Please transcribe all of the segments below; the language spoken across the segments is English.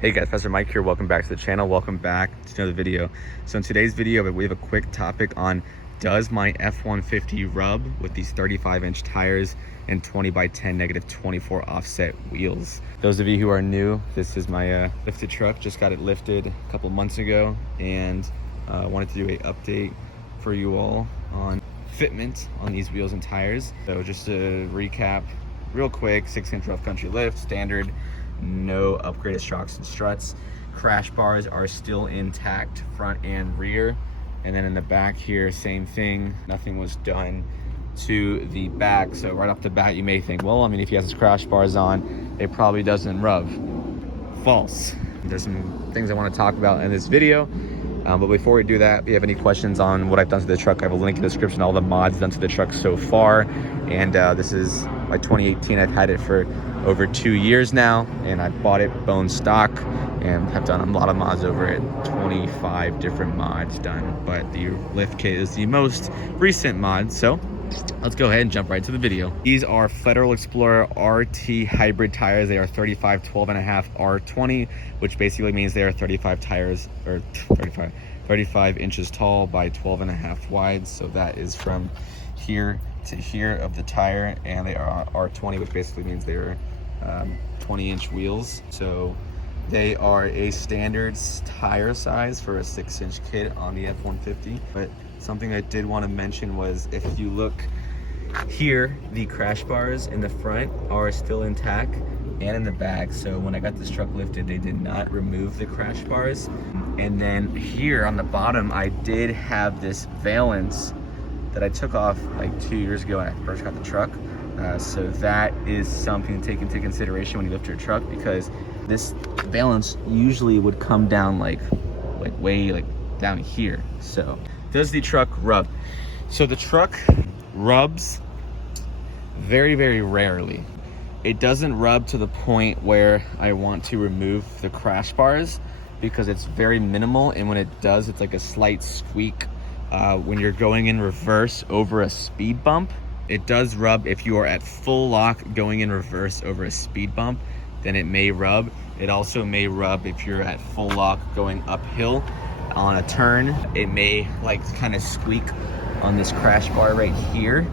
Hey guys, Professor Mike here. Welcome back to the channel. Welcome back to another video. So in today's video, we have a quick topic on does my F150 rub with these 35-inch tires and 20x10 -24 offset wheels. Those of you who are new, this is my lifted truck. Just got it lifted a couple months ago and wanted to do an update for you all on fitment on these wheels and tires. So just to recap real quick, 6-inch rough country lift, standard. No upgraded shocks and struts. Crash bars are still intact, front and rear. And then in the back here, same thing. Nothing was done to the back. So right off the bat, you may think, well, I mean, if he has his crash bars on, it probably doesn't rub. False. There's some things I want to talk about in this video. But before we do that, if you have any questions on what I've done to the truck, I have a link in the description, all the mods done to the truck so far. And this is my 2018. I've had it for over 2 years now, and I bought it bone stock and have done a lot of mods over it. 25 different mods done, but the lift kit is the most recent mod. So let's go ahead and jump right to the video. These are Federal Explorer RT hybrid tires. They are 35 12.5R20, which basically means they are 35 tires, or 35 inches tall by 12.5 wide. So that is from here to here of the tire, and they are R20, which basically means they're 20-inch wheels. So they are a standard tire size for a 6-inch kit on the F150. But something I did want to mention was, if you look here, the crash bars in the front are still intact and in the back. So when I got this truck lifted, they did not remove the crash bars. And then here on the bottom, I did have this valance that I took off like 2 years ago when I first got the truck. So that is something to take into consideration when you lift your truck, because this valance usually would come down like way down here. So does the truck rub? So the truck rubs very, very rarely. It doesn't rub to the point where I want to remove the crash bars, because it's very minimal, and when it does, it's like a slight squeak. When you're going in reverse over a speed bump, it does rub. If you are at full lock going in reverse over a speed bump, then it may rub. It also may rub if you're at full lock going uphill on a turn. It may like kind of squeak on this crash bar right here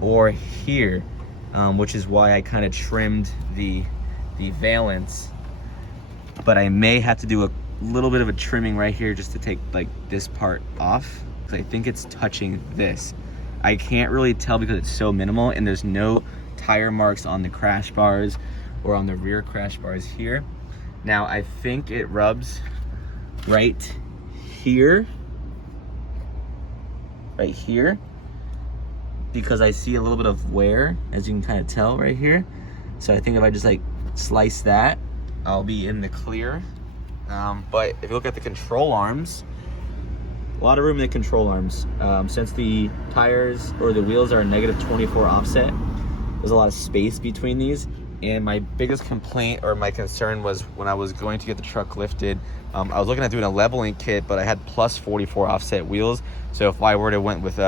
or here, which is why I kind of trimmed the valance. But I may have to do a little bit of a trimming right here just to take like this part off. I think it's touching this. I can't really tell because it's so minimal, and there's no tire marks on the crash bars or on the rear crash bars here. Now I think it rubs right here, because I see a little bit of wear, as you can kind of tell right here. So I think if I just like slice that, I'll be in the clear. But if you look at the control arms, a lot of room in the control arms. Since the tires or the wheels are a -24 offset, there's a lot of space between these. And my biggest complaint or my concern was when I was going to get the truck lifted, I was looking at doing a leveling kit, but I had +44 offset wheels. So if I were to went with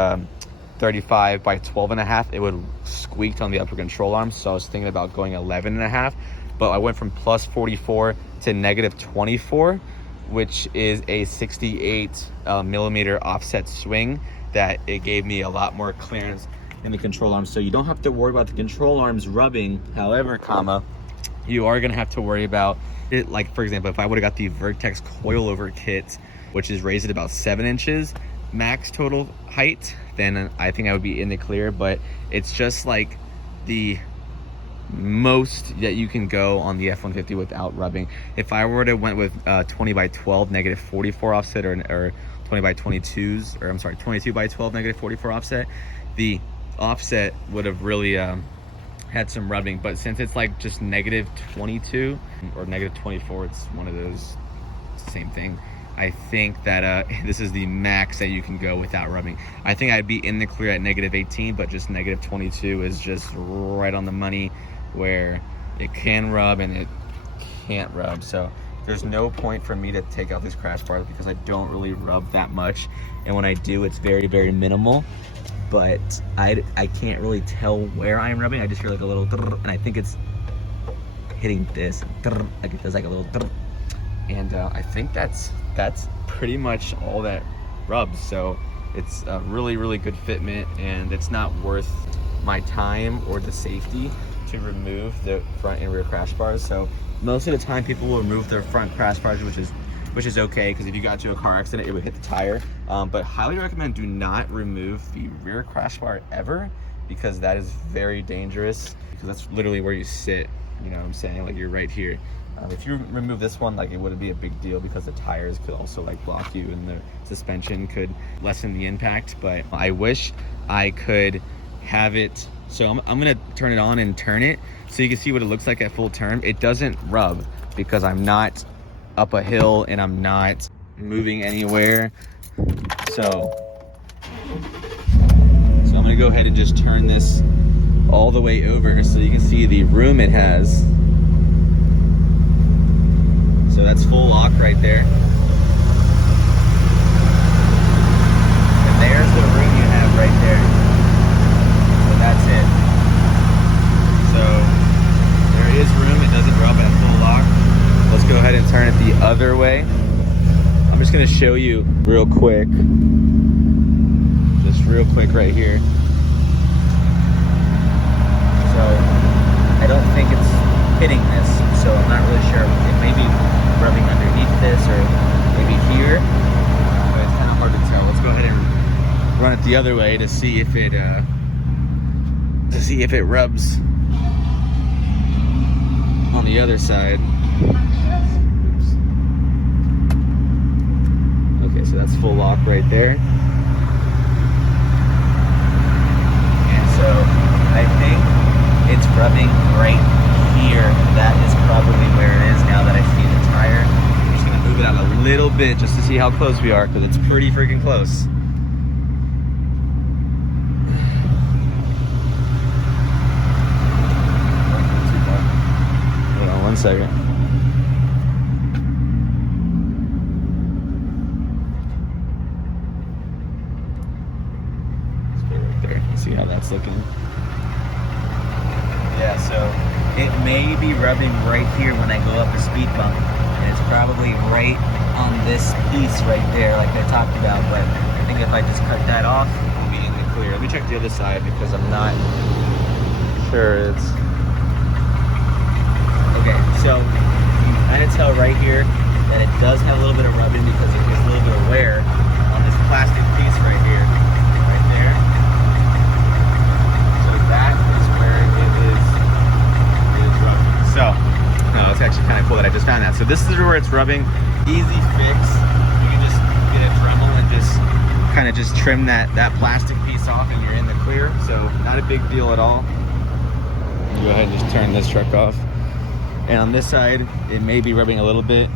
35 by 12.5, it would squeak on the upper control arms. So I was thinking about going 11.5, but I went from +44 to -24, which is a 68 millimeter offset swing, that it gave me a lot more clearance in the control arms. So you don't have to worry about the control arms rubbing. However, you are gonna have to worry about it. Like for example, if I would've got the Vertex coilover kit, which is raised at about 7 inches max total height, then I think I would be in the clear. But it's just like the most that you can go on the F150 without rubbing. If I were to went with 20x12 -44 offset, or 20x22s, or I'm sorry, 22x12 -44 offset, the offset would have really had some rubbing. But since it's like just -22 or -24, it's one of those, it's the same thing. I think that this is the max that you can go without rubbing. I think I'd be in the clear at -18, but just -22 is just right on the money, where it can rub and it can't rub. So there's no point for me to take out these crash bars, because I don't really rub that much, and when I do, it's very, very minimal. But I can't really tell where I'm rubbing. I just hear like a little, and I think it's hitting this, like it does like a little, And I think that's pretty much all that rubs. So it's a really good fitment, and it's not worth my time or the safety to remove the front and rear crash bars. So most of the time people will remove their front crash bars, which is okay, because if you got into a car accident, it would hit the tire. But highly recommend do not remove the rear crash bar ever, because that is very dangerous, because that's literally where you sit, you know what I'm saying, like you're right here. If you remove this one, like, it wouldn't be a big deal, because the tires could also like block you, and the suspension could lessen the impact. But I wish I could have it, so I'm gonna turn it on and turn it so you can see what it looks like at full term. It doesn't rub because I'm not up a hill and I'm not moving anywhere. So I'm gonna go ahead and just turn this all the way over so you can see the room it has. So that's full lock right there. And there's the room you have right there. So that's it. So there is room, it doesn't rub at full lock. Let's go ahead and turn it the other way. I'm just gonna show you real quick. Just real quick right here. So I don't think it's hitting this, so I'm not really sure. It may be rubbing underneath this or maybe here, but it's kind of hard to tell. Let's go ahead and run it the other way to see if it rubs on the other side. Oops. Okay, so that's full lock right there. And so I think it's rubbing right here. That is probably where it is now that I see the tire. I'm just gonna move it out a little bit just to see how close we are, because it's pretty freaking close. Hold on 1 second. Let's go right there and see how that's looking. Yeah, so it may be rubbing right here when I go up a speed bump, and it's probably right on this piece right there like I talked about. But I think if I just cut that off, we'll be in the clear. Let me check the other side, because I'm not sure it's... Okay, so you can kind of tell right here that it does have a little bit of rubbing, because it gets a little bit of wear on this plastic piece right here, right there. So that is where it is rubbing. So, no, it's actually kind of cool that I just found that. So this is where it's rubbing. Easy fix. You can just get a Dremel and just kind of just trim that plastic piece off, and you're in the clear. So not a big deal at all. Go ahead and just turn this truck off. And on this side, it may be rubbing a little bit.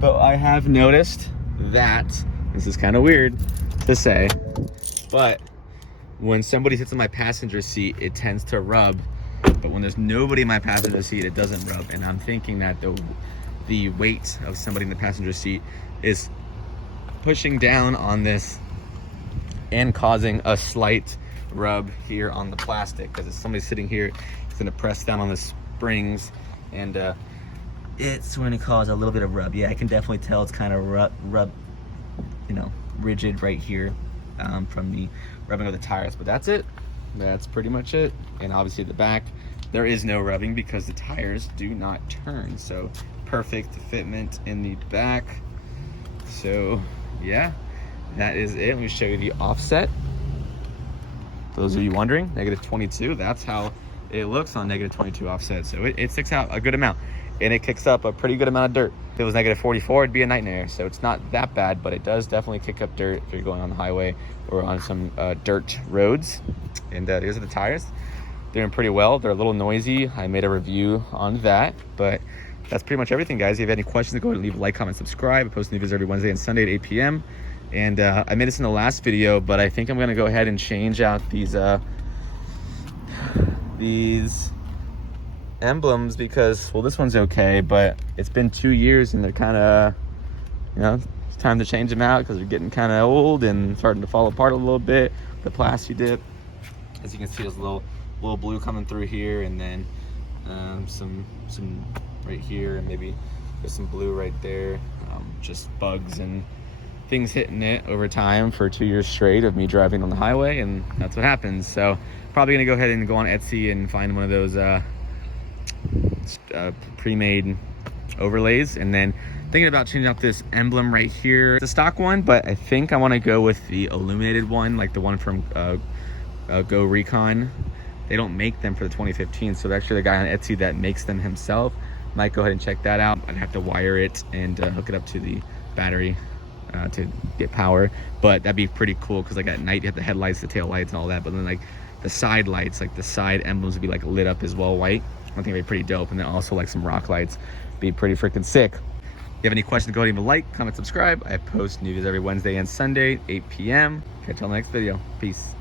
But I have noticed that, this is kind of weird to say, but when somebody sits in my passenger seat, it tends to rub. But when there's nobody in my passenger seat, it doesn't rub. And I'm thinking that the weight of somebody in the passenger seat is pushing down on this and causing a slight rub here on the plastic, because if somebody's sitting here, it's going to press down on the springs, and it's going to cause a little bit of rub. Yeah, I can definitely tell it's kind of rub, you know, rigid right here from the rubbing of the tires. But that's it. That's pretty much it. And obviously the back, there is no rubbing because the tires do not turn. So perfect fitment in the back. So yeah, that is it. Let me show you the offset. For those of you wondering, -22, that's how it looks on -22 offset. So it sticks out a good amount, and it kicks up a pretty good amount of dirt. If it was -44, it'd be a nightmare. So it's not that bad, but it does definitely kick up dirt if you're going on the highway or on some dirt roads. And these are the tires. Doing pretty well. They're a little noisy. I made a review on that, but that's pretty much everything, guys. If you have any questions, go ahead and leave a like, comment, subscribe. I post new videos every Wednesday and Sunday at 8 p.m. And I made this in the last video, but I think I'm gonna go ahead and change out these emblems, because, well, this one's okay, but it's been 2 years and they're kind of, you know, it's time to change them out because they're getting kind of old and starting to fall apart a little bit. The plasti dip, as you can see, there's a little blue coming through here, and then some right here, and maybe there's some blue right there. Just bugs and things hitting it over time for 2 years straight of me driving on the highway, and that's what happens. So probably gonna go ahead and go on Etsy and find one of those pre-made overlays, and then thinking about changing out this emblem right here. It's a stock one, but I think I want to go with the illuminated one, like the one from Go Recon. They don't make them for the 2015, so actually the guy on Etsy that makes them himself. Might go ahead and check that out. I'd have to wire it and hook it up to the battery to get power, but that'd be pretty cool because like at night you have the headlights, the tail lights, and all that, but then like the side lights, like the side emblems would be like lit up as well, white. I think it'd be pretty dope. And then also like some rock lights, be pretty freaking sick. If you have any questions, go ahead and leave a like, comment, subscribe. I post new videos every Wednesday and Sunday, 8 p.m. Catch you on the next video. Peace.